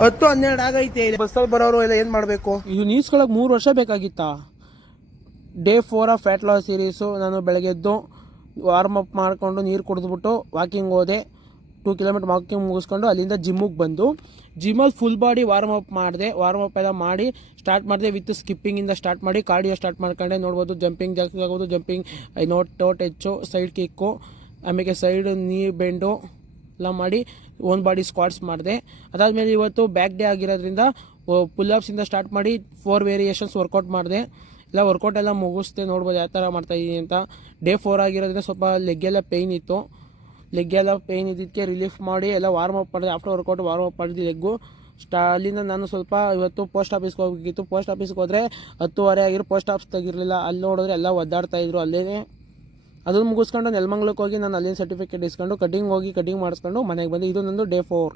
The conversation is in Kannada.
10-12 ಆಗೈತೆ. ಬಸ್ಸಲ್ಲಿ ಬರೋರು ಎಲ್ಲ ಏನು ಮಾಡಬೇಕು? ಇದು ನೀಸ್ಕೊಳಕ್ಕೆ 3 ವರ್ಷ ಬೇಕಾಗಿತ್ತಾ? Day 4 of fat loss series. ನಾನು ಬೆಳಗ್ಗೆ ಎದ್ದು ವಾರ್ಮ್ ಅಪ್ ಮಾಡಿಕೊಂಡು ನೀರು ಕುಡಿದ್ಬಿಟ್ಟು ವಾಕಿಂಗ್ ಹೋದೆ. 2 ಕಿಲೋಮೀಟರ್ ವಾಕಿಂಗ್ ಮುಗಿಸ್ಕೊಂಡು ಅಲ್ಲಿಂದ ಜಿಮ್ಮಿಗೆ ಬಂದು ಜಿಮ್ಮಲ್ಲಿ ಫುಲ್ ಬಾಡಿ ವಾರ್ಮ್ ಅಪ್ ಮಾಡಿದೆ. ವಾರ್ಮ್ ಅಪ್ ಎಲ್ಲ ಮಾಡಿ ಸ್ಟಾರ್ಟ್ ಮಾಡಿದೆ. ವಿತ್ ಸ್ಕಿಪ್ಪಿಂಗಿಂದ ಸ್ಟಾರ್ಟ್ ಮಾಡಿ ಕಾರ್ಡಿಯೋ ಸ್ಟಾರ್ಟ್ ಮಾಡ್ಕೊಂಡೆ. ನೋಡ್ಬೋದು ಜಂಪಿಂಗ್ ಜಾಸ್ತಿ ಆಗೋದು, ಜಂಪಿಂಗ್ ಟೋಟ್ ಹೆಚ್ಚು, ಸೈಡ್ ಕಿಕ್ಕು, ಆಮೇಲೆ ಸೈಡ್ ನೀ ಬೆಂಡು ಎಲ್ಲ ಮಾಡಿ ಓನ್ ಬಾಡಿ ಸ್ಕ್ವಾಟ್ಸ್ ಮಾಡಿದೆ. ಅದಾದಮೇಲೆ ಇವತ್ತು ಬ್ಯಾಕ್ ಡೇ ಆಗಿರೋದ್ರಿಂದ ಪುಲ್ಅಪ್ಸಿಂದ ಸ್ಟಾರ್ಟ್ ಮಾಡಿ 4 ವೇರಿಯೇಷನ್ಸ್ ವರ್ಕೌಟ್ ಮಾಡಿದೆ. ಎಲ್ಲ ವರ್ಕೌಟ್ ಎಲ್ಲ ಮುಗಿಸ್ದೆ. ನೋಡ್ಬೋದು ಯಾವ ಥರ ಮಾಡ್ತಾಯಿದ್ದೀನಿ ಅಂತ. ಡೇ 4 ಆಗಿರೋದ್ರಿಂದ ಸ್ವಲ್ಪ ಲೆಗ್ಗೆಲ್ಲ ಪೇಯ್ನ್ ಇತ್ತು. ಲೆಗ್ಗೆಲ್ಲ ಪೇಯ್ನ್ ಇದ್ದಿದ್ದಕ್ಕೆ ರಿಲೀಫ್ ಮಾಡಿ ಎಲ್ಲ ವಾರ್ಮ್ ಅಪ್ ಮಾಡಿದೆ. ಆಫ್ಟರ್ ವರ್ಕೌಟ್ ವಾರ್ಮ್ ಅಪ್ ಮಾಡಿದ್ದು ಲೆಗ್ಗು. ಅಲ್ಲಿಂದ ನಾನು ಸ್ವಲ್ಪ ಇವತ್ತು ಪೋಸ್ಟ್ ಆಫೀಸ್ಗೆ ಹೋಗಬೇಕಿತ್ತು. ಪೋಸ್ಟ್ ಆಫೀಸ್ಗೆ ಹೋದರೆ 10:30 ಆಗಿರೋ ಪೋಸ್ಟ್ ಆಫೀಸ್ ತೆಗಿರಲಿಲ್ಲ. ಅಲ್ಲಿ ನೋಡಿದ್ರೆ ಎಲ್ಲ ಒದ್ದಾಡ್ತಾಯಿದ್ರು ಅಲ್ಲೇ. ಅದನ್ನು ಮುಗಿಸ್ಕೊಂಡು ನೆಲಮಂಗ್ಲಕ್ಕೆ ಹೋಗಿ ನಾನು ಅಲ್ಲಿನ ಸರ್ಟಿಫಿಕೇಟ್ ಇಸ್ಕೊಂಡು ಕಟಿಂಗ್ ಮಾಡಿಸ್ಕೊಂಡು ಮನೆಗೆ ಬಂದೆ. ಇದು ನಂದು ಡೇ 4.